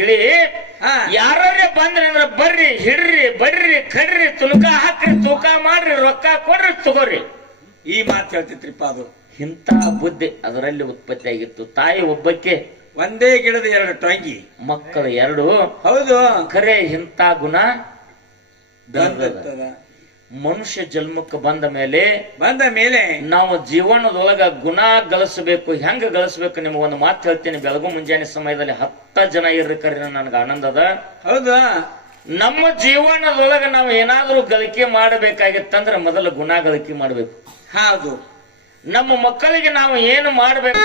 ಗಿಳಿ. ಯಾರೇ ಬಂದ್ರಿ ಅಂದ್ರೆ ಬರ್ರಿ ಹಿಡ್ರಿ ಬಡ್ರಿ ಕಡ್ರಿ ತುಲಕ ಹಾಕ್ರಿ ತೂಕ ಮಾಡ್ರಿ ರೊಕ್ಕ ಕೊಡ್ರಿ ತಗೋರಿ. ಈ ಮಾತು ಹೇಳ್ತಿತ್ರಿಪ್ಪ ಅದು. ಇಂಥ ಬುದ್ಧಿ ಅದರಲ್ಲಿ ಉತ್ಪತ್ತಿ ಆಗಿತ್ತು. ತಾಯಿ ಒಬ್ಬಕ್ಕೆ ಒಂದೇ ಗಿಡದ ಎರಡು ಟೊಂಗಿ ಮಕ್ಕಳು ಎರಡು. ಹೌದು. ಖರೆ ಇಂಥ ಗುಣ ಬೆಳ್ದದ. ಮನುಷ್ಯ ಜನ್ಮಕ್ಕೆ ಬಂದ ಮೇಲೆ ಬಂದ ಮೇಲೆ ನಾವು ಜೀವನದೊಳಗ ಗುಣ ಗಳಿಸಬೇಕು ಹೆಂಗ ಗಳಿಸಬೇಕು ನಿಮ್ಗೆ ಒಂದು ಮಾತು ಹೇಳ್ತೀನಿ. ಬೆಳಗು ಮುಂಜಾನೆ ಸಮಯದಲ್ಲಿ ಹತ್ತ ಜನ ಇರ್ರಿ ನನಗೆ ಆನಂದ ಅದ. ಹೌದಾ? ನಮ್ಮ ಜೀವನದೊಳಗ ನಾವು ಏನಾದ್ರೂ ಗಳಿಕೆ ಮಾಡಬೇಕಾಗಿತ್ತಂದ್ರೆ ಮೊದಲು ಗುಣ ಗಳಿಕೆ ಮಾಡಬೇಕು. ಹೌದು. ನಮ್ಮ ಮಕ್ಕಳಿಗೆ ನಾವು ಏನು ಮಾಡಬೇಕು?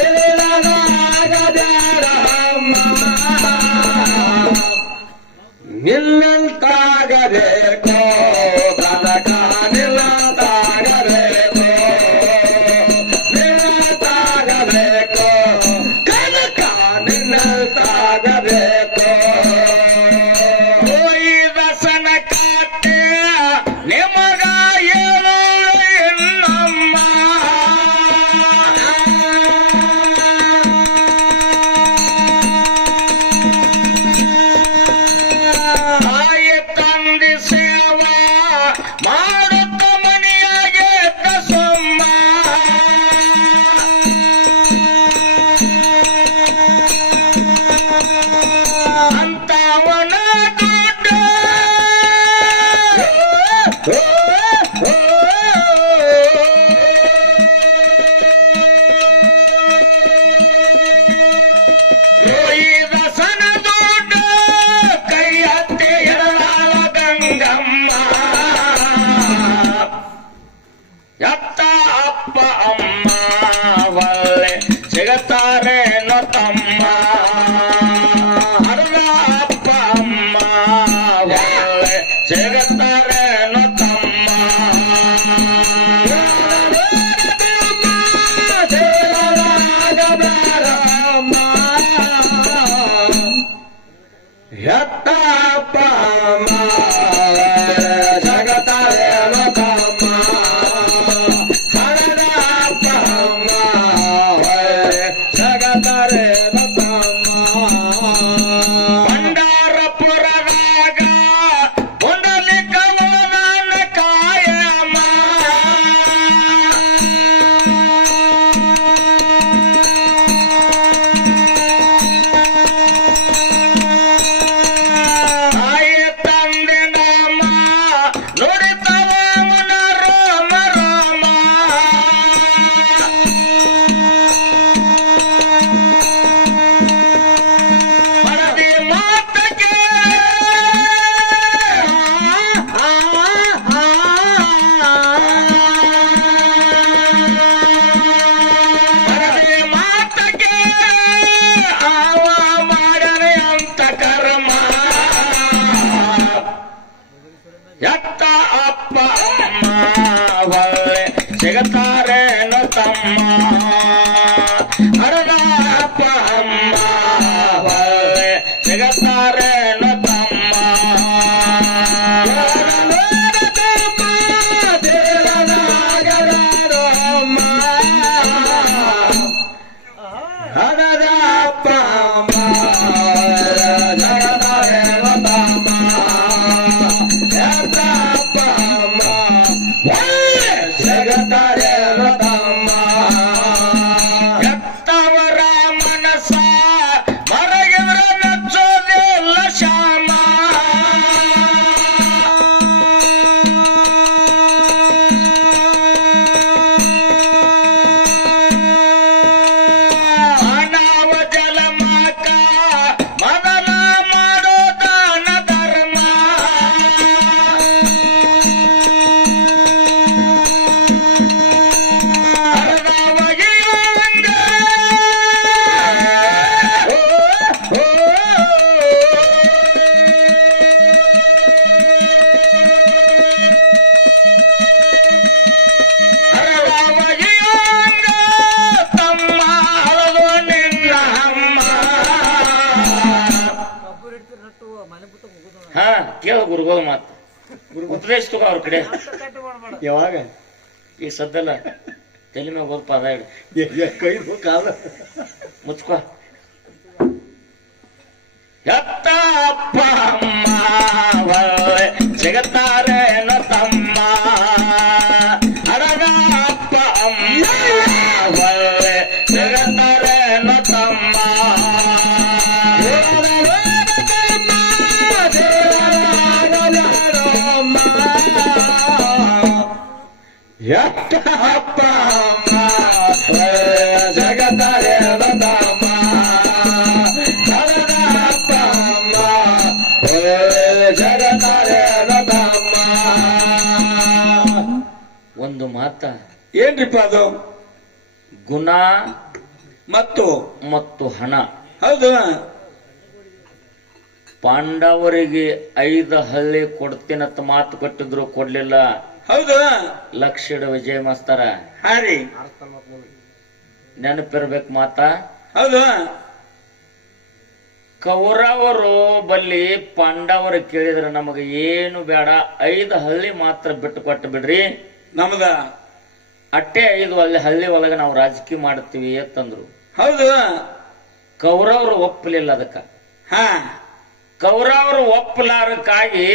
Chile. llegas. ಕಡೆ. ಯಾವಾಗ? ಈ ಸದ್ದಲ್ಲ ತಲೆ ಮೇಲೆ ಹೋದ್ ಪಾದ ಇಡು ಕೈ ಕಾಲ. ಮುಚ್ಕೋ. ಎತ್ತಪ್ಪ ಅಮ್ಮ ಜಗತ್ತಾರೆ. ಅಪ್ಪ ಜಗತ್ತಾರೆ ಹರದ ಅಪ್ಪ ಅಮ್ಮ ಜಗತ್ತಾರೆ ಒಂದು ಮಾತ. ಏನ್ರಿಪ್ಪ ಅದು? ಗುಣ ಮತ್ತು? ಮತ್ತು ಹಣ. ಹೌದು. ಪಾಂಡವರಿಗೆ ಐದು ಹಳ್ಳಿ ಕೊಡ್ತೀನಂತ ಮಾತು ಕೊಟ್ಟಿದ್ರು ಕೊಡ್ಲಿಲ್ಲ. ಹೌದು. ಲಕ್ಷದ ವಿಜಯ ಮಾಸ್ತಾರ. ಹಾ ರೀ ನೆನಪಿರ್ಬೇಕು ಮಾತ. ಹೌದು. ಕೌರವರು ಬಲ್ಲಿ ಪಾಂಡವರು ಕೇಳಿದ್ರೆ ನಮಗೆ ಏನು ಬೇಡ. ಐದು ಹಳ್ಳಿ ಮಾತ್ರ ಬಿಟ್ಟು ಕೊಟ್ಟು ಬಿಡ್ರಿ. ನಮ್ದ ಅಟ್ಟೆ ಐದು ಅಲ್ಲಿ ಹಳ್ಳಿ ಒಳಗೆ ನಾವು ರಾಜಕೀಯ ಮಾಡ್ತೀವಿ ಅಂತಂದ್ರು. ಹೌದು. ಕೌರವರು ಒಪ್ಪಲಿಲ್ಲ ಅದಕ್ಕ. ಹ. ಕೌರವರು ಒಪ್ಪಲಾರಕ್ಕಾಗಿ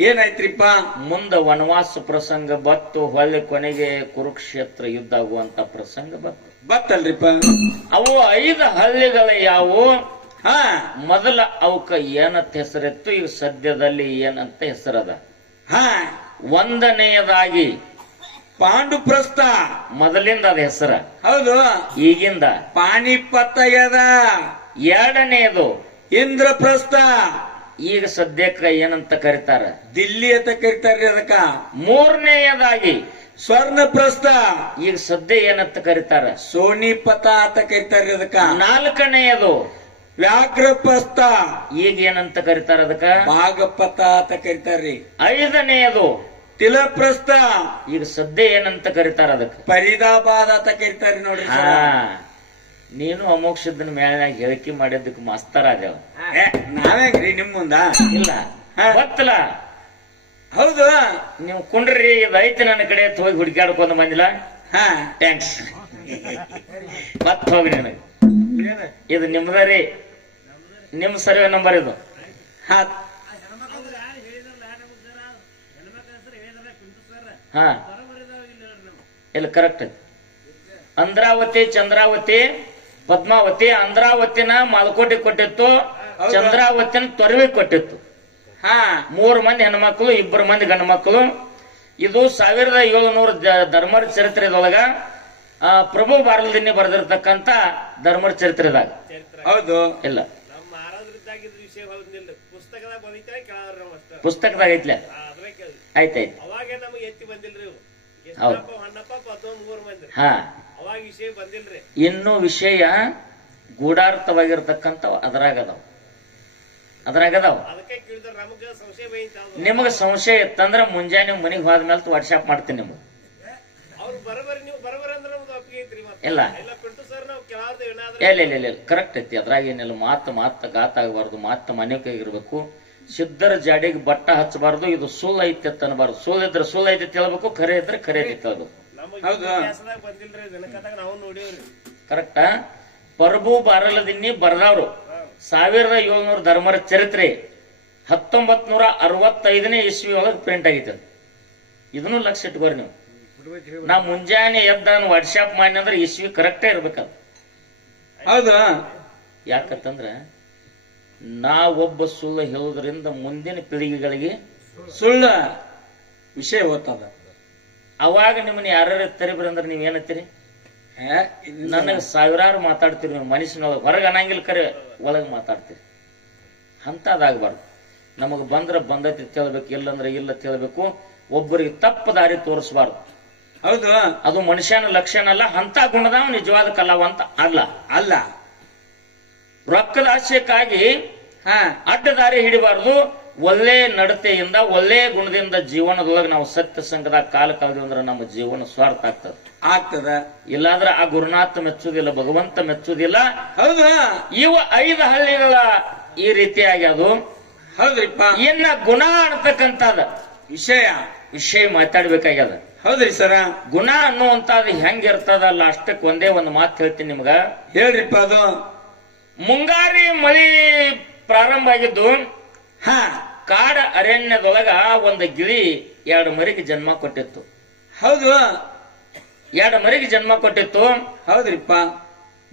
ಏನಾಯ್ತ್ರಿಪ್ಪ? ಮುಂದ ವನವಾಸ ಪ್ರಸಂಗ ಬತ್ತು ಹೊಳ್ಳಿ ಕೊನೆಗೆ ಕುರುಕ್ಷೇತ್ರ ಯುದ್ಧ ಆಗುವಂತ ಪ್ರಸಂಗ ಬತ್ತು. ಬತ್ತಲ್ರಿಪ್ಪ? ಅವು ಐದು ಹಳ್ಳಿಗಳ ಯಾವು? ಹಾ. ಮೊದಲ ಅವಕ್ಕ ಏನಂತ ಹೆಸರಿತ್ತು ಈಗ ಸದ್ಯದಲ್ಲಿ ಏನಂತ ಹೆಸರದ? ಹ. ಒಂದನೆಯದಾಗಿ ಪಾಂಡುಪ್ರಸ್ಥ. ಮೊದಲಿಂದ ಅದ ಹೆಸರ. ಹೌದು. ಈಗಿಂದ. ಪಾಣಿಪತಯದ ಯದ ಎರಡನೆಯದು ಇಂದ್ರಪ್ರಸ್ಥ. ಈಗ ಸದ್ಯಕ್ಕೆ ಏನಂತ ಕರೀತಾರ? ದಿಲ್ಲಿ ಅಂತ ಕರೀತಾರ್ರಿ ಅದಕ್ಕ. ಮೂರನೆಯದಾಗಿ. ಸ್ವರ್ಣ ಪ್ರಸ್ಥ ಈಗ ಸದ್ಯ ಏನಂತ ಕರೀತಾರ? ಸೋನಿಪತ ಅಂತ ಕರೀತಾರ್ರಿ ಅದಕ್ಕ. ನಾಲ್ಕನೆಯದು. ವ್ಯಾಘ್ರಪ್ರಸ್ಥ. ಈಗ ಏನಂತ ಕರೀತಾರ ಅದಕ್ಕ? ಭಾಗಪತ ಅಂತ ಕರೀತಾರ್ರಿ. ಐದನೆಯದು. ತಿಲಪ್ರಸ್ಥ. ಈಗ ಸದ್ಯ ಏನಂತ ಕರೀತಾರ ಅದಕ್ಕ? ಫರೀದಾಬಾದ್ ಅಂತ ಕರೀತಾರ್ರಿ ನೋಡ್ರಿ. ನೀನು ಅಮೋಕ್ಷದನ ಮೇಲೆ ಹೇಳಿಕೆ ಮಾಡಿದ್ದಕ್ಕೆ ಮಾಸ್ತರ ಅದೇವ ಏ, ನಾವೇಗ್ರಿ ನಿಮ್ ಮುಂದ? ಇಲ್ಲ. ಗೊತ್ತಲ್ಲ. ಹೌದು ನೀವು ಕುಂಡ್ರಿ ಇದು ಐತಿ ನನ್ನ ಕಡೆ ಹೋಗಿ ಹುಡುಕಾಡ್ಕೊಂಡು ಬಂದಿಲ್ಲ? ಹಾ ಥ್ಯಾಂಕ್ಸ್ ಮತ್ ಹೋಗಿ ನನಗೆ. ಇದು ನಿಮ್ದರಿ ನಿಮ್ ಸರ್ವೆ ನಂಬರ್ ಇದು. ಹಾ. ಹಾ. ಇಲ್ಲ ಕರೆಕ್ಟ್ ಅಂದ್ರಾವತಿ ಚಂದ್ರಾವತಿ ಪದ್ಮಾವತಿ ಅಂದ್ರಾವತಿನ ಮಾಲ್ಕೋಟಿ ಕೊಟ್ಟಿತ್ತು? ಚಂದ್ರಾವತಿನ ತೊರವಿ ಕೊಟ್ಟಿತ್ತು. ಹಾ. ಮೂರು ಮಂದಿ ಹೆಣ್ಮಕ್ಳು ಇಬ್ಬರು ಮಂದಿ ಗಂಡು ಮಕ್ಕಳು ಇದು ಸಾವಿರದ ಏಳುನೂರ ಧರ್ಮರ ಚರಿತ್ರೆದೊಳಗ ಆ, ಪ್ರಭು ಬಾರಲದಿನ್ನಿ ಬರೆದಿರ್ತಕ್ಕಂತ ಧರ್ಮರ ಚರಿತ್ರೆದಾಗ. ಹೌದು. ಇಲ್ಲ. ಪುಸ್ತಕದಾಗ ಐತ್ಲ? ಆಯ್ತಾಯ್ತು. ಅವಾಗ ನಮಗೆ ಎತ್ತಿ ಬಂದಿಲ್ರಿ ಇವು. ಹೌದು. ಎಷ್ಟಪ್ಪ ಹಣ್ಣಪ್ಪ ಪದ್ದೊಂದ್ ಮೂರ್ ಮಂದಿ. ಹಾ. ಇನ್ನು ವಿಷಯ ಗೂಢಾರ್ಥವಾಗಿರ್ತಕ್ಕಂಥ ಅದ್ರಾಗ ಅದಾವ ಅದ್ರಾಗ ಅದಾವ ಅದಕ್ಕೆ ಕೇಳಿದ್ರ ನಮಗ ಸಂಶಯ ಇತ್ತಂದ್ರೆ ಮುಂಜಾನೆ ಮನೆಗೆ ಹೋದ್ಮೇಲೆ ವಾಟ್ಸಾಪ್ ಮಾಡ್ತೀನಿ ನಿಮಗೆ. ಇಲ್ಲ. ಇಲ್ಲ ಇಲ್ಲ ಇಲ್ಲ ಕರೆಕ್ಟ್ ಐತಿ. ಅದ್ರಾಗ ಏನಿಲ್ಲ. ಮಾತು ಮಾತು ಗಾತ ಆಗಬಾರ್ದು. ಮಾತು ಮನೆಯಾಗಿರ್ಬೇಕು ಸಿದ್ಧರ ಜಾಡಿಗೆ ಬಟ್ಟ ಹಚ್ಚಬಾರ್ದು. ಇದು ಸುಳ್ಳು ಐತಿ ಅಂತ ಅನ್ಬಾರ್ದು. ಸುಳ್ಳು ಇದ್ರೆ ಸುಳ್ಳು ಐತಿ ತಿಳಬೇಕು ಹೇಳ್ಬೇಕು. ಖರೆ ಇದ್ರೆ ಖರೆ ಐತಿ ಅಂತ ಕರೆಕ್ಟಾ ಪ್ರಭು ಬಾರಲದಿನ್ನಿ ಬರ್ದವ್ರು. ಸಾವಿರದ ಏಳ್ನೂರ ಧರ್ಮರ ಚರಿತ್ರೆ ಹತ್ತೊಂಬತ್ ನೂರ ಅರವತ್ತೈದನೇ ಇಸ್ವಿ ಒಳಗೆ ಪ್ರಿಂಟ್ ಆಗಿತ್ತು. ಅದು. ಇದನ್ನು ಲಕ್ಷ ಇಟ್ಕೋರಿ ನೀವು. ನಾ ಮುಂಜಾನೆ ಎದ್ದ ವಾಟ್ಸಾಪ್ ಮಾಡಿ ಅಂದ್ರೆ ಇಸ್ವಿ ಕರೆಕ್ಟೇ ಇರ್ಬೇಕದು. ಹೌದಾ? ಯಾಕಂತಂದ್ರ ನಾ ಒಬ್ಬ ಸುಳ್ಳು ಹೇಳೋದ್ರಿಂದ ಮುಂದಿನ ಪೀಳಿಗೆಗಳಿಗೆ ಸುಳ್ಳ ವಿಷಯ ಓದ್ತದ. ಅವಾಗ ನಿಮ್ಮನ್ನ ಯಾರು ತರಿಬ್ರಿ ಅಂದ್ರೆ ನೀವ್ ಏನತ್ತೀರಿ ನನಗೆ ಸಾವಿರಾರು ಮಾತಾಡ್ತೀರಿ ನೀವು ಮನುಷ್ಯನೊಳಗೆ ಹೊರಗೆ ಅನ್ನಂಗಿಲ್ಲ ಕರೆ ಒಳಗೆ ಮಾತಾಡ್ತೀರಿ. ಅಂತದಾಗಬಾರ್ದು ನಮಗೆ ಬಂದ್ರೆ ಬಂದೈತಿ ತಿಳ್ಬೇಕು ಇಲ್ಲಂದ್ರೆ ಇಲ್ಲ ತಿಳ್ಬೇಕು. ಒಬ್ಬರಿಗೆ ತಪ್ಪ ದಾರಿ ತೋರಿಸಬಾರ್ದು. ಹೌದು. ಅದು ಮನುಷ್ಯನ ಲಕ್ಷಣ ಅಲ್ಲ ಅಂತ ಗುಣದವ ನಿಜವಾದ ಕಲಾವಂತ ಅಲ್ಲ. ಅಲ್ಲ. ರೊಕ್ಕದ ಆಶಯಕ್ಕಾಗಿ ಹಾ. ಅಡ್ಡ ದಾರಿ ಹಿಡಿಬಾರ್ದು. ಒಳ್ಳೆ ನಡತೆಯಿಂದ ಒಳ್ಳೆ ಗುಣದಿಂದ ಜೀವನದೊಳಗೆ ನಾವು ಸತ್ಯ ಸಂಘದಾಗ ಕಾಲ ಕಳೆದ್ವಿ ಅಂದ್ರೆ ನಮ್ಮ ಜೀವನ ಸ್ವಾರ್ಥ ಆಗ್ತದೆ. ಆಗ್ತದ. ಇಲ್ಲಾಂದ್ರೆ ಆ ಗುರುನಾಥ ಮೆಚ್ಚುದಿಲ್ಲ ಭಗವಂತ ಮೆಚ್ಚುದಿಲ್ಲ. ಹೌದಾ? ಇವ ಐದು ಹಳ್ಳಿಗಳ ಈ ರೀತಿಯಾಗಿ ಅದು. ಹೌದ್ರಿಪ್ಪ. ಇನ್ನ ಗುಣ ಅನ್ನತಕ್ಕಂಥದ ವಿಷಯ. ವಿಷಯ ಮಾತಾಡ್ಬೇಕಾಗ್ಯದ. ಹೌದ್ರಿ ಸರ. ಗುಣ ಅನ್ನುವಂಥದ್ದು ಹೆಂಗಿರ್ತದಲ್ಲ ಅಷ್ಟಕ್ಕೆ ಒಂದೇ ಒಂದು ಮಾತು ಹೇಳ್ತೀನಿ ನಿಮ್ಗ. ಹೇಳ್ರಿಪ್ಪ ಅದು. ಮುಂಗಾರಿ ಮಳಿ ಪ್ರಾರಂಭ ಆಗಿದ್ದು ಹಾ. ಕಾಡ ಅರಣ್ಯದೊಳಗ ಒಂದು ಗಿಳಿ ಎರಡು ಮರಿಗೆ ಜನ್ಮ ಕೊಟ್ಟಿತ್ತು. ಹೌದು. ಎರಡು ಮರಿಗೆ ಜನ್ಮ ಕೊಟ್ಟಿತ್ತು. ಹೌದ್ರಿಪ್ಪ.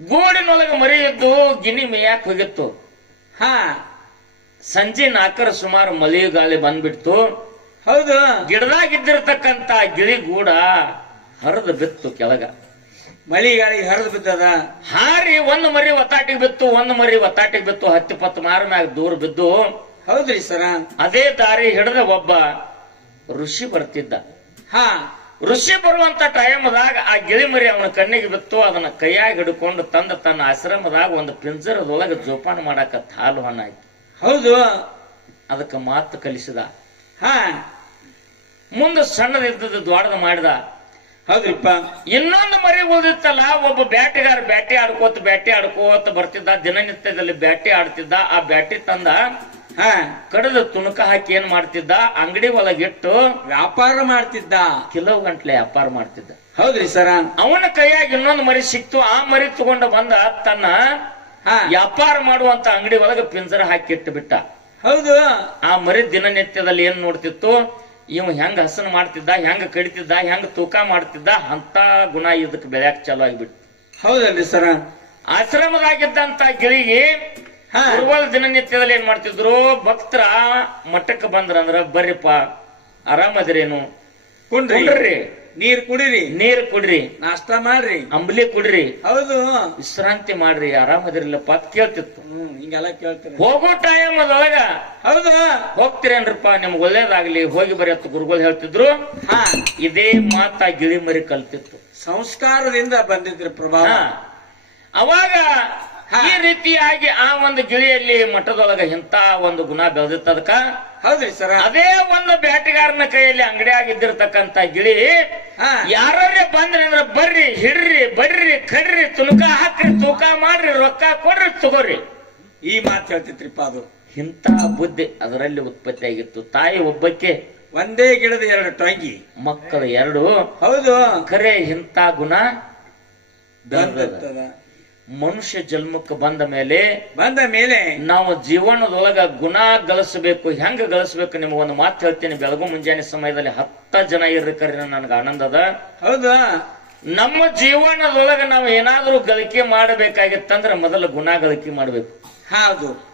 ಗೂಡಿನೊಳಗ ಮರಿ ಇದ್ದು ಗಿನಿ ಮೇಯಾಕ್ ಹೋಗಿತ್ತು. ಹಾ. ಸಂಜೆ ನಾಲ್ಕರ ಸುಮಾರು ಮಳಿ ಗಾಳಿ ಬಂದ್ಬಿಡ್ತು. ಹೌದು. ಗಿಡದಾಗಿದ್ದಿರ್ತಕ್ಕಂತ ಗಿಳಿ ಗೂಡ ಹರಿದು ಬಿತ್ತು ಕೆಳಗ. ಮಳಿಗಾಳಿಗೆ ಹರಿದು ಬಿದ್ದದ? ಹಾರಿ ಒಂದು ಮರಿ ಒತ್ತಾಟಿಗೆ ಬಿತ್ತು ಒಂದು ಮರಿ ಒತ್ತಾಟಿಗೆ ಬಿತ್ತು ಹತ್ತಿ ಪತ್ತು ಮಾರ ಮ್ಯಾಗ ದೂರ ಬಿದ್ದು ಹೌದ್ರಿ ಸರ. ಅದೇ ದಾರಿ ಹಿಡಿದ ಒಬ್ಬ ಋಷಿ ಬರ್ತಿದ್ದ. ಹ. ಋಷಿ ಬರುವಂತ ಟೈಮ್ದಾಗ ಆ ಗಿಳಿಮರಿ ಅವನ ಕಣ್ಣಿಗೆ ಬಿತ್ತು ಅದನ್ನ ಕೈಯಾಗಿ ಹಿಡ್ಕೊಂಡು ತಂದ ತನ್ನ ಆಶ್ರಮದಾಗ ಒಂದು ಪಿಂಜರದೊಳಗೆ ಜೋಪಾನ ಮಾಡಾಕತ್ತ ಹಾಲು ಆಯ್ತು ಹೌದು. ಅದಕ್ಕೆ ಮಾತು ಕಲಿಸಿದ. ಹಾ. ಮುಂದೆ ಸಣ್ಣದಿದ್ದದ್ದು ದ್ವಾಡದ ಮಾಡಿದ. ಹೌದ್ರಿಪ್ಪ. ಇನ್ನೊಂದು ಮರಿ ಉಳಿದಿತ್ತಲ್ಲ ಒಬ್ಬ ಬ್ಯಾಟಿಗಾರ ಬ್ಯಾಟಿ ಆಡ್ಕೋತ ಬ್ಯಾಟಿ ಆಡ್ಕೋತ ಬರ್ತಿದ್ದ ದಿನನಿತ್ಯದಲ್ಲಿ ಬ್ಯಾಟಿ ಆಡ್ತಿದ್ದ. ಆ ಬ್ಯಾಟಿ ತಂದ ಹಾ ಕಡದ ತುಣುಕ ಹಾಕಿ ಏನ್ ಮಾಡ್ತಿದ್ದ? ಅಂಗಡಿ ಒಳಗಿಟ್ಟು ವ್ಯಾಪಾರ ಮಾಡ್ತಿದ್ದ. ಕಿಲೋ ಗಂಟ್ಲೆ ವ್ಯಾಪಾರ ಮಾಡ್ತಿದ್ದ. ಹೌದ್ರಿ ಸರ. ಅವನ ಕೈಯಾಗಿ ಇನ್ನೊಂದು ಮರಿ ಸಿಕ್ತು. ಆ ಮರಿ ತಗೊಂಡು ಬಂದ ತನ್ನ ವ್ಯಾಪಾರ ಮಾಡುವಂತ ಅಂಗಡಿ ಒಳಗೆ ಪಿಂಜರ ಹಾಕಿ ಇಟ್ಟು ಬಿಟ್ಟ. ಹೌದು. ಆ ಮರಿ ದಿನನಿತ್ಯದಲ್ಲಿ ಏನ್ ನೋಡ್ತಿತ್ತು? ಇವ್ ಹೆಂಗ ಹಸನ್ ಮಾಡ್ತಿದ್ದ ಹೆಂಗ ಕಡಿತಿದ್ದ ಹೆಂಗ ತೂಕ ಮಾಡ್ತಿದ್ದ ಅಂತ ಗುಣ ಇದಕ್ ಬೆಳೆಯಕ್ ಚಾಲು ಆಗಿಬಿಟ್ಟು. ಹೌದಲ್ರಿ ಸರ. ಆಶ್ರಮದಾಗಿದ್ದಂತ ಗಿಳಿಗೆ ಗುರುವಾರ ದಿನನಿತ್ಯದಲ್ಲಿ ಏನ್ ಮಾಡ್ತಿದ್ರು? ಭಕ್ತರ ಮಠಕ್ಕೆ ಬಂದ್ರಂದ್ರ ಬರ್ರಿಪ್ಪ ಆರಾಮದ್ರೇನು? ಕುಂಡ್ರಿ. ಕುಂಡ್ರಿ. ನೀರ್ ಕುಡಿರಿ. ನೀರ್ ಕುಡ್ರಿ. ನಾಷ್ಟ ಮಾಡ್ರಿ. ಅಂಬ್ಲಿ ಕುಡ್ರಿ. ಹೌದು. ವಿಶ್ರಾಂತಿ ಮಾಡ್ರಿ ಆರಾಮದಿರ್ಲಪ್ಪ ಅಂತ ಕೇಳ್ತಿತ್ತು. ಹಿಂಗೆಲ್ಲ ಕೇಳ್ತಾರೆ. ಹೋಗೋ ಟೈಮ್ ಅದೊಳಗ ಹೌದು. ಹೋಗ್ತಿರೇನ್ರಪ್ಪ ನಿಮ್ಗೆ ಒಳ್ಳೇದಾಗ್ಲಿ. ಹೋಗಿ ಬರ್ರಿ ಅಂತ ಗುರುಗಳು ಹೇಳ್ತಿದ್ರು. ಹಾ. ಇದೇ ಮಾತ ಗಿಳಿ ಮರಿ ಕಲ್ತಿತ್ತು. ಸಂಸ್ಕಾರದಿಂದ ಬಂದಿದ್ರಿ ಪ್ರಭಾವ. ಅವಾಗ. ಈ ರೀತಿಯಾಗಿ ಆ ಒಂದು ಗಿಳಿಯಲ್ಲಿ ಮಠದೊಳಗ ಇಂತ ಒಂದು ಗುಣ ಬೆಳೆದಿತ್ತದಕ್ಕ? ಹೌದ್ರಿ ಸರ್. ಅದೇ ಒಂದು ಬ್ಯಾಟಿಗಾರನ ಕೈಯಲ್ಲಿ ಅಂಗಡಿಯಾಗಿದ್ದಿರ್ತಕ್ಕಂತ ಗಿಳಿ ಹಾ. ಯಾರೇ ಬಂದ್ರಿ ಅಂದ್ರೆ ಬರ್ರಿ ಹಿಡ್ರಿ ಬಡ್ರಿ ಕಡ್ರಿ ತುಣುಕ ಹಾಕ್ರಿ ತೂಕ ಮಾಡ್ರಿ ರೊಕ್ಕ ಕೊಡ್ರಿ ತಗೋರಿ. ಈ ಮಾತು ಹೇಳ್ತಿತ್ರಿಪ್ಪ ಅದು. ಇಂತ ಬುದ್ಧಿ ಅದರಲ್ಲಿ ಉತ್ಪತ್ತಿ ಆಗಿತ್ತು. ತಾಯಿ ಒಬ್ಬಕ್ಕೆ ಒಂದೇ ಗಿಡದ ಎರಡು ಟೊಂಗಿ. ಮಕ್ಕಳು ಎರಡು. ಹೌದು. ಕರೆ ಇಂತ ಗುಣ ಬೆಳೆದದ. ಮನುಷ್ಯ ಜನ್ಮಕ್ಕೆ ಬಂದ ಮೇಲೆ ಬಂದ ಮೇಲೆ ನಾವು ಜೀವನದೊಳಗ ಗುಣ ಗಳಿಸಬೇಕು ಹೆಂಗ ಗಳಿಸಬೇಕು ನಿಮ್ಗೆ ಒಂದು ಮಾತು ಹೇಳ್ತೀನಿ. ಬೆಳಗು ಮುಂಜಾನೆ ಸಮಯದಲ್ಲಿ ಹತ್ತ ಜನ ಇರ್ರಿ ನನಗೆ ಆನಂದ ಅದ. ಹೌದಾ? ನಮ್ಮ ಜೀವನದೊಳಗ ನಾವು ಏನಾದ್ರೂ ಗಳಿಕೆ ಮಾಡಬೇಕಾಗಿತ್ತಂದ್ರೆ ಮೊದಲು ಗುಣ ಗಳಿಕೆ ಮಾಡಬೇಕು. ಹೌದು.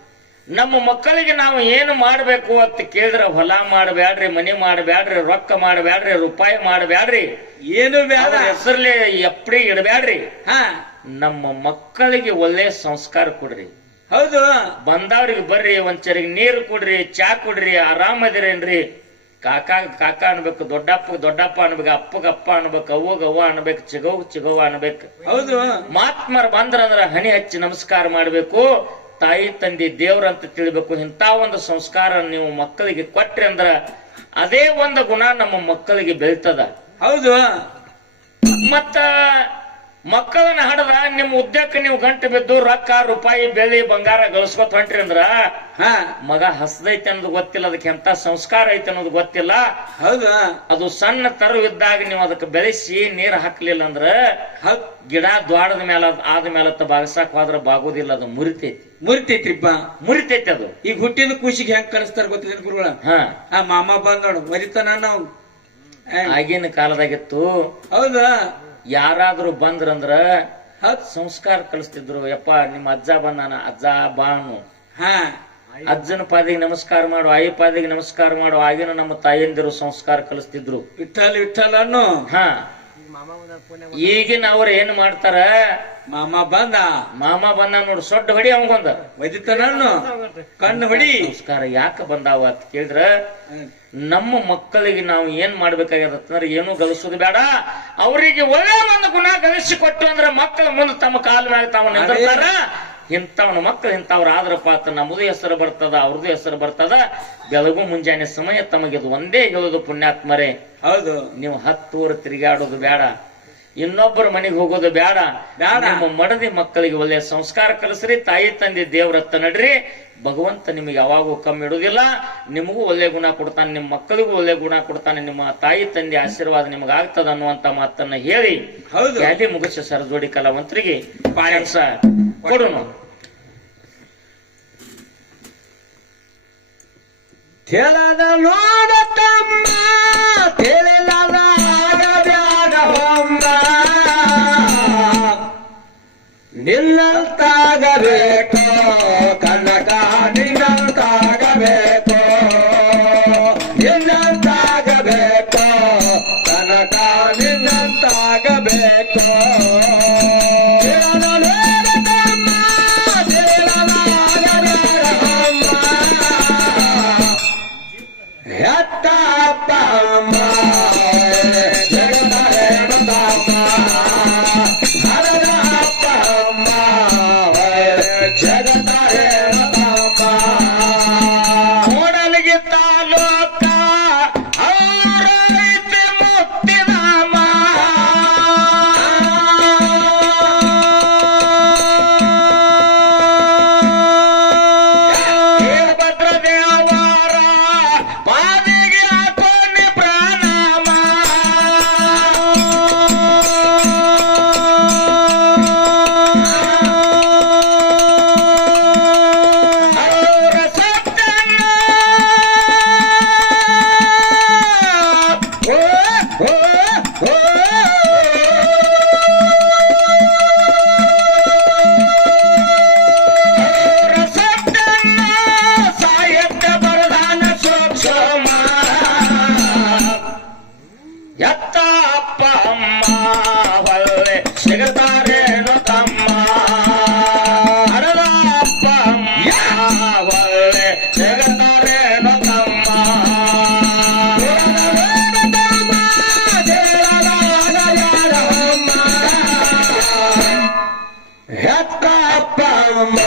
ನಮ್ಮ ಮಕ್ಕಳಿಗೆ ನಾವು ಏನು ಮಾಡಬೇಕು ಅಂತ ಕೇಳಿದ್ರೆ ಹೊಲ ಮಾಡಬ್ಯಾಡ್ರಿ ಮನೆ ಮಾಡಬ್ಯಾಡ್ರಿ ರೊಕ್ಕ ಮಾಡಬ್ಯಾಡ್ರಿ ರೂಪಾಯಿ ಮಾಡಬ್ಯಾಡ್ರಿ. ಏನು ಬೇಡ. ಹೆಸರಲ್ಲಿ ಹೆಸರ್ಲೆ ಎಪ್ಪಡಿ ಇಡಬ್ಯಾಡ್ರಿ. ಹಾ. ನಮ್ಮ ಮಕ್ಕಳಿಗೆ ಒಳ್ಳೆ ಸಂಸ್ಕಾರ ಕೊಡ್ರಿ. ಹೌದು. ಬಂದವ್ರಿಗೆ ಬರ್ರಿ ಒಂಚರಿಗೆ ನೀರು ಕೊಡ್ರಿ ಚಾ ಕೊಡ್ರಿ ಆರಾಮದಿರೇನ್ರಿ. ಕಾಕ ಕಾಕ ಅನ್ಬೇಕು ದೊಡ್ಡಪ್ಪ ದೊಡ್ಡಪ್ಪ ಅನ್ಬೇಕು ಅಪ್ಪಗ ಅಪ್ಪ ಅನ್ಬೇಕು ಅವ್ವಗ ಅವ್ವ ಅನ್ಬೇಕು ಚಿಗವ್ ಚಿಗವ್ ಅನ್ಬೇಕು. ಹೌದು. ಮಾತ್ಮರ್ ಬಂದ್ರಂದ್ರ ಹಣಿ ಹಚ್ಚಿ ನಮಸ್ಕಾರ ಮಾಡ್ಬೇಕು. ತಾಯಿ ತಂದೆ ದೇವ್ರಂತ ತಿಳಿಬೇಕು. ಇಂಥ ಒಂದು ಸಂಸ್ಕಾರ ನೀವು ಮಕ್ಕಳಿಗೆ ಕೊಟ್ರಿ ಅಂದ್ರ ಅದೇ ಒಂದು ಗುಣ ನಮ್ಮ ಮಕ್ಕಳಿಗೆ ಬೆಳ್ತದ. ಹೌದು. ಮತ್ತ ಮಕ್ಕಳನ್ನ ಹಡದ ನಿಮ್ ಉದ್ಯಕ್ಕೆ ನೀವು ಗಂಟು ಬಿದ್ದು ರೊಕ್ಕ ರೂಪಾಯಿ ಬೆಳ್ಳಿ ಬಂಗಾರ ಗಳಿಸ್ಕೊತ ಹೊಂಟ್ರಿ ಅಂದ್ರ ಹ. ಮಗ ಹಸ್ದೈತೆ ಅನ್ನೋದು ಗೊತ್ತಿಲ್ಲ ಅದಕ್ಕೆ ಎಂತ ಸಂಸ್ಕಾರ ಐತೆ ಅನ್ನೋದು ಗೊತ್ತಿಲ್ಲ. ಹೌದಾ. ಅದು ಸಣ್ಣ ತರು ಇದ್ದಾಗ ನೀವು ಅದಕ್ಕೆ ಬೆಳೆಸಿ ನೀರ್ ಹಾಕ್ಲಿಲ್ಲ ಅಂದ್ರ ಗಿಡ ದ್ವಾಡದ ಮೇಲೆ ಆದ ಮೇಲೆ ಬಾಗಸಾಕ್ ಹೋದ್ರೆ ಬಾಗೋದಿಲ್ಲ ಅದು ಮುರಿತೈತಿ. ಮುರಿತೈತ್ರಿಪ್ಪ. ಮುರಿತೈತಿ ಅದು. ಈಗ ಹುಟ್ಟಿದ ಖುಷಿಗೆ ಹೆಂಗ್ ಕಳಿಸ್ತಾರ ಗೊತ್ತಿಲ್ಲ ಗುರುಗಳ? ಹ. ಆ ಮಾಮ ಬಂದ್ ನೋಡು ಮರಿತಾನ ನಾವು. ಆಗಿನ ಕಾಲದಾಗಿತ್ತು. ಹೌದಾ? ಯಾರಾದ್ರೂ ಬಂದ್ರಂದ್ರ ಸಂಸ್ಕಾರ ಕಲಿಸ್ತಿದ್ರು ಯಪ್ಪ ನಿಮ್ಮ ಅಜ್ಜ ಬಂದಾನ ಅಜ್ಜ ಬಾನು. ಹಾ. ಅಜ್ಜನ ಪಾದಿಗೆ ನಮಸ್ಕಾರ ಮಾಡು ಆಯಿ ಪಾದಿಗೆ ನಮಸ್ಕಾರ ಮಾಡು ಆಗಿನ ನಮ್ಮ ತಾಯಂದಿರು ಸಂಸ್ಕಾರ ಕಲಿಸ್ತಿದ್ರು. ವಿಠಲ್ ವಿಠಲ್ ಅನ್ನು ಹಾ. ಈಗಿನ ಅವ್ರ ಏನ್ ಮಾಡ್ತಾರ? ಮಾಮ ಬಂದ. ಮಾಮ ಬಂದ ನೋಡು ಸೊಡ್ಡ ಹೊಡಿ ಅವಂಗೊಂದ ನಾನು ಕಣ್ಣು ಹೊಡಿ. ನಮಸ್ಕಾರ ಯಾಕೆ ಬಂದಾವ ಅಂತ ಕೇಳಿದ್ರ? ನಮ್ಮ ಮಕ್ಕಳಿಗೆ ನಾವು ಏನ್ ಮಾಡ್ಬೇಕಾಗ್ಯದಂದ್ರೆ ಏನು ಗಳಿಸೋದು ಬೇಡ. ಅವರಿಗೆ ಒಳ್ಳೆ ಒಂದು ಗುಣ ಗಳಿಸಿ ಕೊಟ್ಟು ಅಂದ್ರೆ ಮಕ್ಕಳ ಮುಂದೆ ತಮ್ಮ ಕಾಲ ಮೇಲೆ ತಾವು ನಿಂದಿರ್ತಾರ. ಇಂಥವನ ಮಕ್ಕಳು ಇಂಥವ್ರು ಆದ್ರಪ್ಪ ಅಂತ ನಮ್ಮದು ಹೆಸರು ಬರ್ತದ ಅವ್ರದ್ದು ಹೆಸರು ಬರ್ತದ. ಬೆಳಗು ಮುಂಜಾನೆ ಸಮಯ ತಮಗಿದು ಒಂದೇ ಹೇಳೋದು ಪುಣ್ಯಾತ್ಮರೇ. ಹೌದು. ನೀವು ಹತ್ತು ಊರು ತಿರುಗಾಡೋದು ಬೇಡ. ಇನ್ನೊಬ್ಬರ ಮನೆಗೆ ಹೋಗೋದು ಬೇಡ. ಬೇಡ. ನಿಮ್ಮ ಮಡದಿ ಮಕ್ಕಳಿಗೆ ಒಳ್ಳೆ ಸಂಸ್ಕಾರ ಕಲಿಸ್ರಿ. ತಾಯಿ ತಂದೆ ದೇವ್ರತ್ತ ನಡ್ರಿ. ಭಗವಂತ ನಿಮಗೆ ಯಾವಾಗೂ ಕಮ್ಮಿ ಇಡುದಿಲ್ಲ ನಿಮಗೂ ಒಳ್ಳೆ ಗುಣ ಕೊಡ್ತಾನೆ. ನಿಮ್ಮ ಮಕ್ಕಳಿಗೂ ಒಳ್ಳೆ ಗುಣ ಕೊಡ್ತಾನೆ. ನಿಮ್ಮ ತಾಯಿ ತಂದೆ ಆಶೀರ್ವಾದ ನಿಮಗೆ ಆಗ್ತದ ಅನ್ನುವಂತ ಮಾತನ್ನ ಹೇಳಿ ಹೌದು. ಮುಗಿಸ ಸರಜೋಡಿ ಕಲಾವಂತರಿಗೆ. ಪಾಳೆ. ಕೊಡೋಣ. ತೆಲದ ನೋಡ ತಮ್ಮ ತಿಳಿಲದ ಆಗಬ್ಯಾಡ ಹೊಮ್ಮ ನಿನ್ನಂತಾಗಬೇಕು ಹೆತ್ತಪ್ಪ ಅಮ್ಮ